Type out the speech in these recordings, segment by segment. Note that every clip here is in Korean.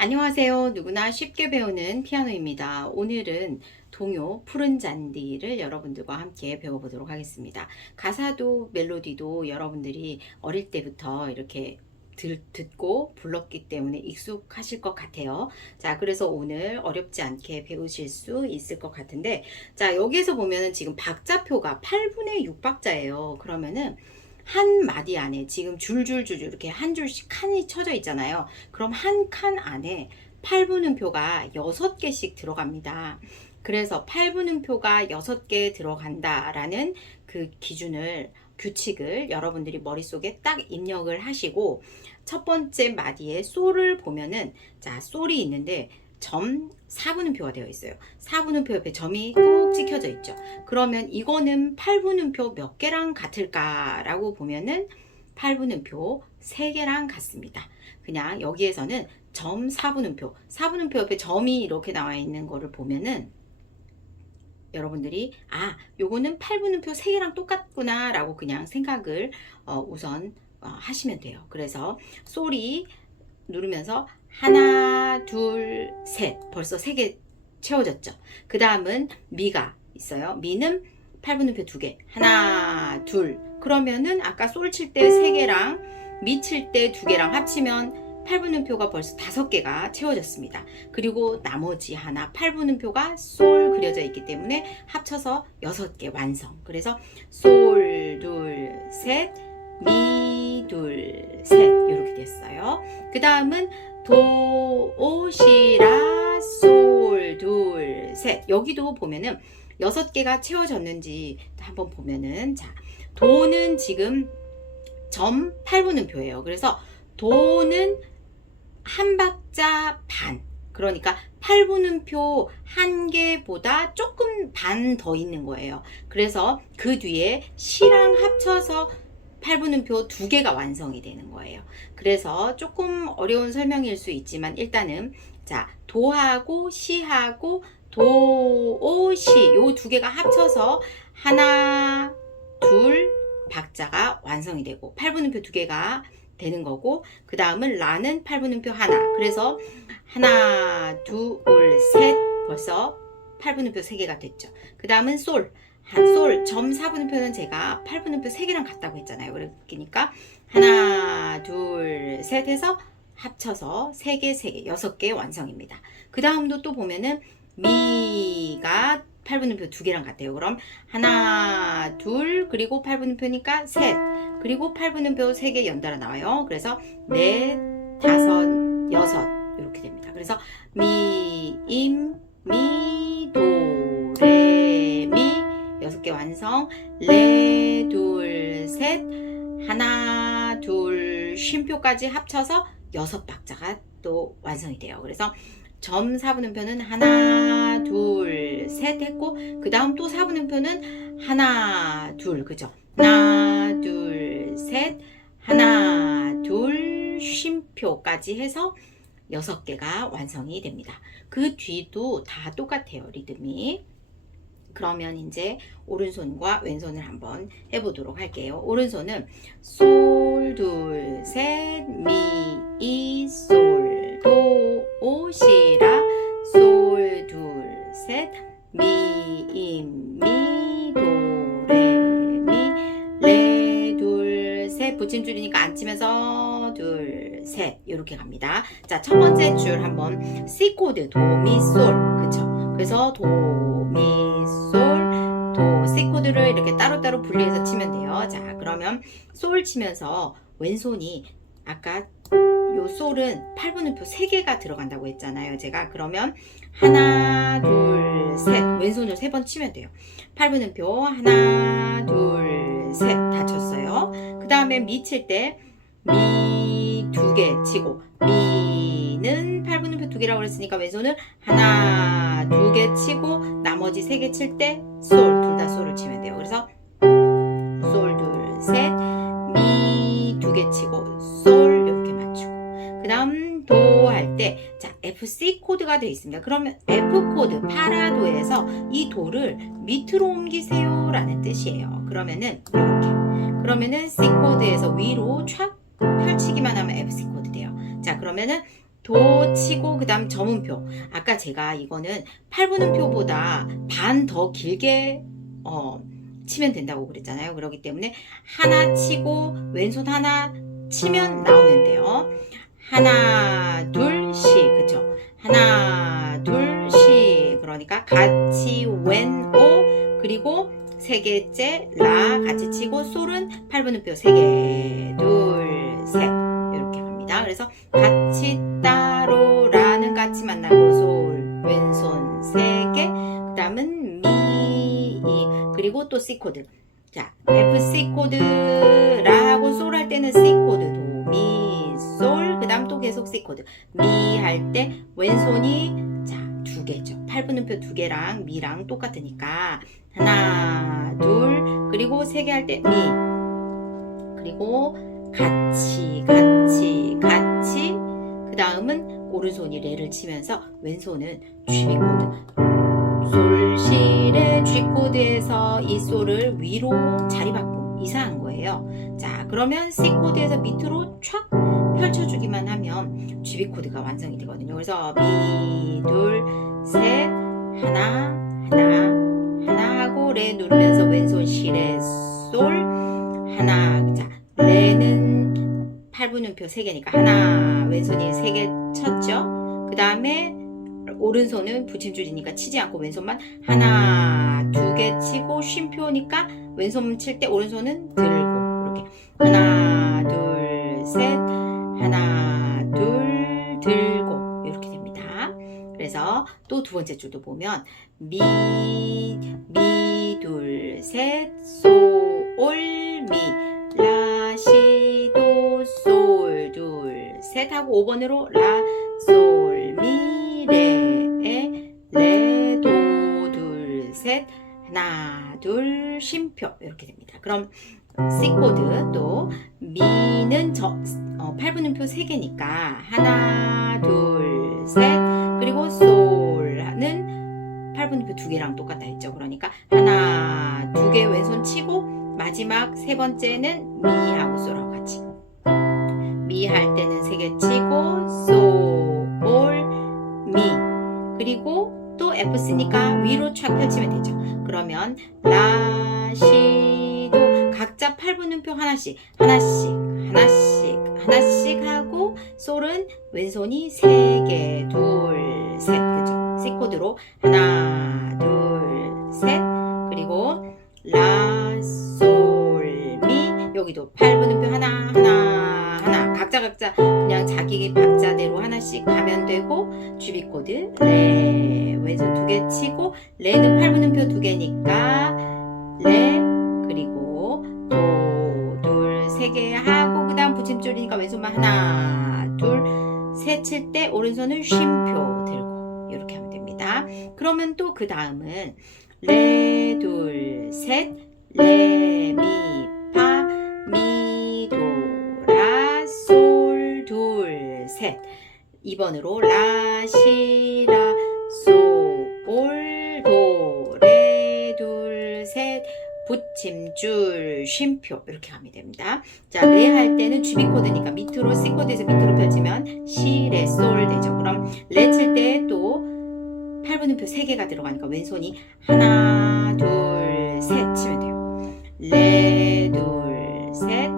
안녕하세요. 누구나 쉽게 배우는 피아노입니다. 오늘은 동요 푸른 잔디를 여러분들과 함께 배워보도록 하겠습니다. 가사도 멜로디도 여러분들이 어릴 때부터 이렇게 들, 듣고 불렀기 때문에 익숙하실 것 같아요. 자, 그래서 오늘 어렵지 않게 배우실 수 있을 것 같은데, 자, 여기에서 보면은 지금 박자표가 8분의 6박자예요. 그러면은 한 마디 안에 지금 줄줄줄 이렇게 한 줄씩 칸이 쳐져 있잖아요. 그럼 한 칸 안에 8분음표가 6개씩 들어갑니다. 그래서 8분음표가 6개 들어간다라는 그 기준을 규칙을 여러분들이 머릿속에 딱 입력을 하시고 첫 번째 마디에 솔을 보면은 자 솔이 있는데 점 4분음표가 되어 있어요. 4분음표 옆에 점이 꼭 찍혀져 있죠. 그러면 이거는 8분음표 몇 개랑 같을까라고 보면은 8분음표 3개랑 같습니다. 그냥 여기에서는 점 4분음표, 4분음표 옆에 점이 이렇게 나와 있는 거를 보면은 여러분들이 아, 요거는 8분음표 3개랑 똑같구나 라고 그냥 생각을 어, 우선 어, 하시면 돼요. 그래서 소리 누르면서 하나, 둘, 셋. 벌써 세 개 채워졌죠. 그 다음은 미가 있어요. 미는 8분음표 두 개. 하나, 둘. 그러면은 아까 솔 칠 때 세 개랑 미 칠 때 두 개랑 합치면 8분음표가 벌써 다섯 개가 채워졌습니다. 그리고 나머지 하나 8분음표가 솔 그려져 있기 때문에 합쳐서 여섯 개 완성. 그래서 솔, 둘, 셋, 미, 둘, 셋 이렇게 됐어요. 그 다음은 도, 오, 시, 라, 솔, 둘, 셋 여기도 보면은 여섯 개가 채워졌는지 한번 보면은 자 도는 지금 점 8분음표예요. 그래서 도는 한 박자 반. 그러니까 8분음표 한 개보다 조금 반 더 있는 거예요. 그래서 그 뒤에 시랑 합쳐서 8분음표 두 개가 완성이 되는 거예요. 그래서 조금 어려운 설명일 수 있지만 일단은 자, 도하고 시하고 도, 오, 시 요 두 개가 합쳐서 하나, 둘 박자가 완성이 되고 8분음표 두 개가 되는 거고 그 다음은 라는 8분음표 하나. 그래서 하나 둘셋 벌써 8분음표 3개가 됐죠. 그 다음은 솔 솔, 점 4분음표는 제가 8분음표 3개랑 같다고 했잖아요. 그러니까 하나, 둘, 셋 해서 합쳐서 3개, 3개, 6개 완성입니다. 그 다음도 또 보면은 미가 8분음표 2개랑 같아요. 그럼 하나, 둘, 그리고 8분음표니까 셋, 그리고 8분음표 3개 연달아 나와요. 그래서 넷, 다섯, 여섯 이렇게 됩니다. 그래서 미, 임, 미, 개 완성. 레, 둘, 셋, 하나, 둘, 쉼표까지 합쳐서 여섯 박자가 또 완성이 돼요. 그래서 점 4분음표는 하나, 둘, 셋 했고, 그 다음 또 4분음표는 하나, 둘, 그죠? 하나, 둘, 셋, 하나, 둘, 쉼표까지 해서 여섯 개가 완성이 됩니다. 그 뒤도 다 똑같아요, 리듬이. 그러면 이제 오른손과 왼손을 한번 해보도록 할게요. 오른손은 솔, 둘, 셋, 미, 이, 솔, 도, 오, 시, 라, 솔, 둘, 셋, 미, 임, 미, 도, 레, 미, 레, 둘, 셋. 붙임줄이니까 안 치면서 둘, 셋. 이렇게 갑니다. 자, 첫 번째 줄 한번 C 코드, 도, 미, 솔. 그쵸? 그래서 도, 따로따로 분리해서 치면 돼요. 자, 그러면 솔 치면서 왼손이 아까 요 솔은 8분음표 3개가 들어간다고 했잖아요. 제가 그러면 하나, 둘, 셋. 왼손을 세번 치면 돼요. 8분음표 하나, 둘, 셋. 다 쳤어요. 그 다음에 미 칠 때 미 두 개 치고 미는 8분음표 두 개라고 그랬으니까 왼손을 하나, 두 개 치고 나머지 세 개 칠 때 솔, 둘 다 솔을 치면 돼요. 그래서 자 FC 코드가 되어 있습니다. 그러면 F 코드 파라도에서 이 도를 밑으로 옮기세요 라는 뜻이에요. 그러면은 이렇게 그러면은 C 코드에서 위로 촥 펼치기만 하면 FC 코드 돼요. 자 그러면은 도 치고 그 다음 저음표. 아까 제가 이거는 8분음표보다 반 더 길게 어, 치면 된다고 그랬잖아요. 그렇기 때문에 하나 치고 왼손 하나 치면 나오면 돼요. 하나 둘씩 그쵸? 하나 둘씩 그러니까 같이 왼 오 그리고 세 개째 라 같이 치고 솔은 8분음표 세 개, 둘, 셋. 이렇게 갑니다. 그래서 같이 따로 라는 같이 만나고 솔 왼손 세 개, 그다음은 미 이, 그리고 또 C 코드. 자 F C 코드 C 코드. 미 할 때 왼손이 자 두 개죠. 8분음표 두 개랑 미랑 똑같으니까 하나, 둘, 그리고 세 개 할 때 미. 그리고 같이, 같이, 같이. 그 다음은 오른손이 레를 치면서 왼손은 G 코드. 솔, 시, 레, G 코드에서 이 솔을 위로 자리 바꿈. 이상한 거예요. 자, 그러면 C 코드에서 밑으로 촥 펼쳐주기만 하면 G 코드가 완성이 되거든요. 그래서 미, 둘, 셋, 하나, 하나, 하나 하고 레 누르면서 왼손 시 레 솔 하나 자 레는 8분음표 3개니까 하나 왼손이 3개 쳤죠 그 다음에 오른손은 붙임줄이니까 치지 않고 왼손만 하나 두 개 치고 쉼표니까 왼손 칠 때 오른손은 들고 이렇게 하나 둘 셋 또 두 번째 줄도 보면 미, 미, 둘, 셋, 솔, 미, 라, 시, 도, 솔, 둘, 셋 하고 5번으로 라, 솔, 미, 레, 레, 도, 둘, 셋, 하나, 둘, 쉼표. 이렇게 됩니다. 그럼 C 코드 또 미는 저 어, 8분음표 3개니까 하나, 둘, 셋 솔은 8분음표 2개랑 똑같다 했죠. 그러니까 하나, 두 개 왼손 치고 마지막 세 번째는 미하고 솔하고 같이 미 할 때는 세 개 치고 솔, 미 그리고 또 F 쓰니까 위로 촥 펼치면 되죠. 그러면 라, 시, 도 각자 8분음표 하나씩 하나씩 하나씩 하나씩 하고 솔은 왼손이 세 개, 둘, 셋 그죠? C 코드로. 하나, 둘, 셋. 그리고 라, 솔, 미. 여기도 8분음표 하나, 하나, 하나. 각자 각자 그냥 자기 박자대로 하나씩 가면 되고 주비 코드 레 왼손 두 개 치고 레는 8분음표 두 개니까 레 그리고 도, 둘, 세 개 하고 그 다음 붙임줄이니까 왼손만 하나, 둘, 셋 칠 때 오른손은 쉼표 들고 하면 됩니다. 그러면 또 그 다음은 레, 둘, 셋, 레, 미, 파, 미, 도, 라, 솔, 둘, 셋. 2번으로 라, 시, 라, 솔, 도, 레, 둘, 셋. 붙임줄, 쉼표 이렇게 가면 됩니다. 자, 레 할 때는 주비 코드니까 밑으로 C 코드에서 밑으로 펼치면 시, 레, 솔 되죠. 그럼 레 8분음표 3개가 들어가니까 왼손이 하나, 둘, 셋 치면 돼요. 레, 둘, 셋,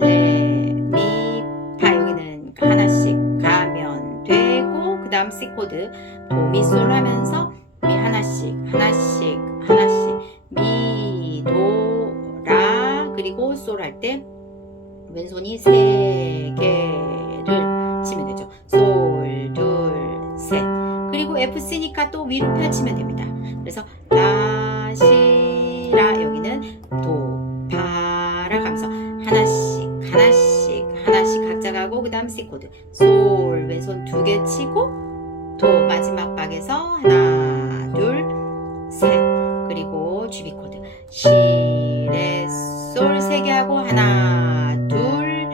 레, 미, 파 여기는 하나씩 가면 되고 그 다음 C 코드 도, 미, 솔 하면서 미 하나씩 하나씩 하나씩 미, 도, 라 그리고 솔 할 때 왼손이 세개 F 쓰니까 또 위로 펼치면 됩니다. 그래서 라, 시, 라 여기는 도, 파, 라 가면서 하나씩 하나씩 하나씩 각자 가고 그 다음 C 코드. 솔 왼손 두 개 치고 도 마지막 박에서 하나 둘 셋. 그리고 G 코드. 시, 레, 솔 세 개 하고 하나 둘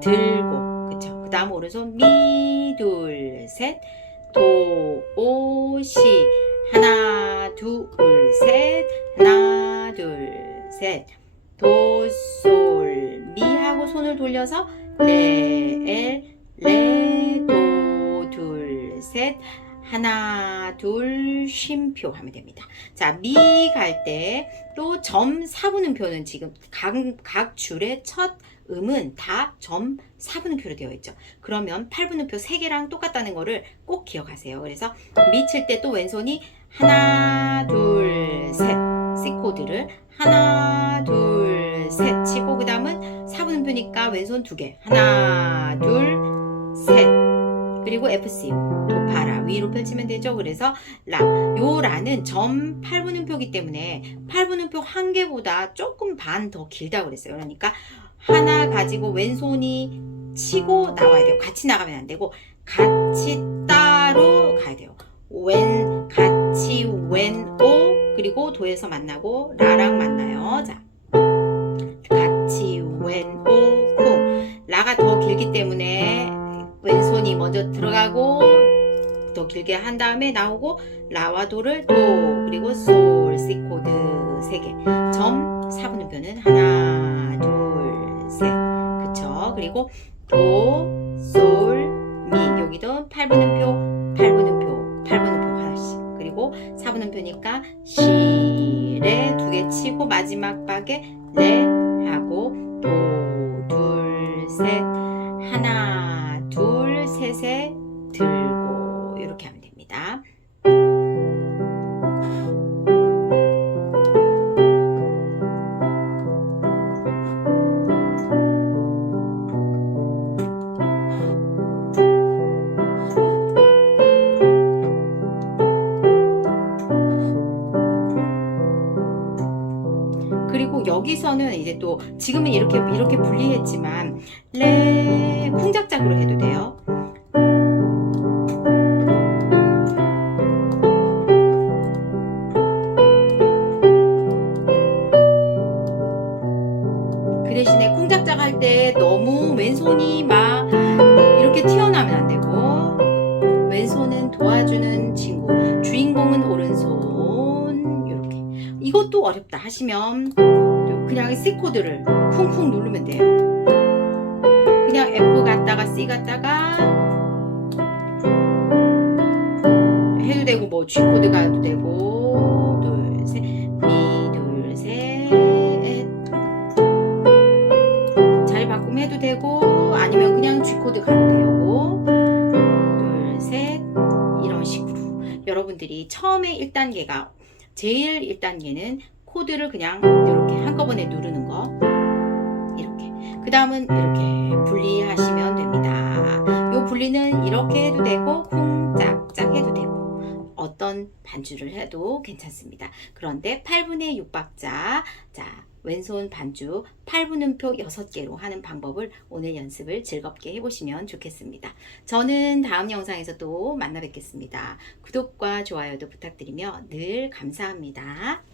들고. 그쵸? 그 다음 오른손 미, 둘, 셋 도, 오, 시 하나 둘, 셋 하나 둘, 셋 도, 솔, 미 하고 손을 돌려서 레, 엘, 레, 도, 둘, 셋. 하나, 둘, 쉼표 하면 됩니다. 자, 미 갈 때 또 점 사분음표는 지금 각, 각 줄의 첫 음은 다점 사분음표로 되어 있죠. 그러면 8분음표 3개랑 똑같다는 거를 꼭 기억하세요. 그래서 미칠 때 또 왼손이 하나, 둘, 셋. C 코드를 하나, 둘, 셋 치고 그 다음은 4분음표니까 왼손 두 개. 하나, 둘, 셋. 그리고 FC 도파라 위로 펼치면 되죠. 그래서 라. 요 라는 점 8분음표기 때문에 8분음표 한 개보다 조금 반 더 길다고 그랬어요. 그러니까 하나 가지고 왼손이 치고 나와야 돼요. 같이 나가면 안 되고 같이 따로 가야 돼요. 왼 같이 왼오 그리고 도에서 만나고 라랑 만나요. 자. 같이 왼오 콩 라가 더 길기 때문에 왼손이 먼저 들어가고 더 길게 한 다음에 나오고 라와 도를 도 그리고 솔 C 코드 3개 점 4분음표는 하나 둘셋 그쵸? 그리고 도, 솔, 미. 여기도 8분음표 8분음표 8분음표 하나씩. 그리고 4분음표니까 시, 레 두 개 치고 마지막 박에 레 하고 여기서는 이제 또 지금은 이렇게 이렇게 분리했지만 레 콩작작으로 해도 돼요. 그 대신에 콩작작 할 때 너무 왼손이 막 이렇게 튀어나오면 안 되고 왼손은 도와주는 친구 주인공은 오른손 이렇게 이것도 어렵다 하시면 그냥 C 코드를 쿵쿵 누르면 돼요. 그냥 F 갔다가 C 갔다가 해도 되고 뭐 G 코드 가도 되고 둘셋미둘셋. 자리 바꾸면 해도 되고 아니면 그냥 G 코드 가도 되고 둘 셋. 이런 식으로. 여러분들이 처음에 1단계가 제일 1단계는 코드를 그냥 이렇게 한꺼번에 누르는 거 이렇게 그 다음은 이렇게 분리하시면 됩니다 요 분리는 이렇게 해도 되고 쿵짝짝 해도 되고 어떤 반주를 해도 괜찮습니다 그런데 8분의 6박자 자 왼손 반주 8분음표 6개로 하는 방법을 오늘 연습을 즐겁게 해보시면 좋겠습니다. 저는 다음 영상에서 또 만나 뵙겠습니다. 구독과 좋아요도 부탁드리며 늘 감사합니다.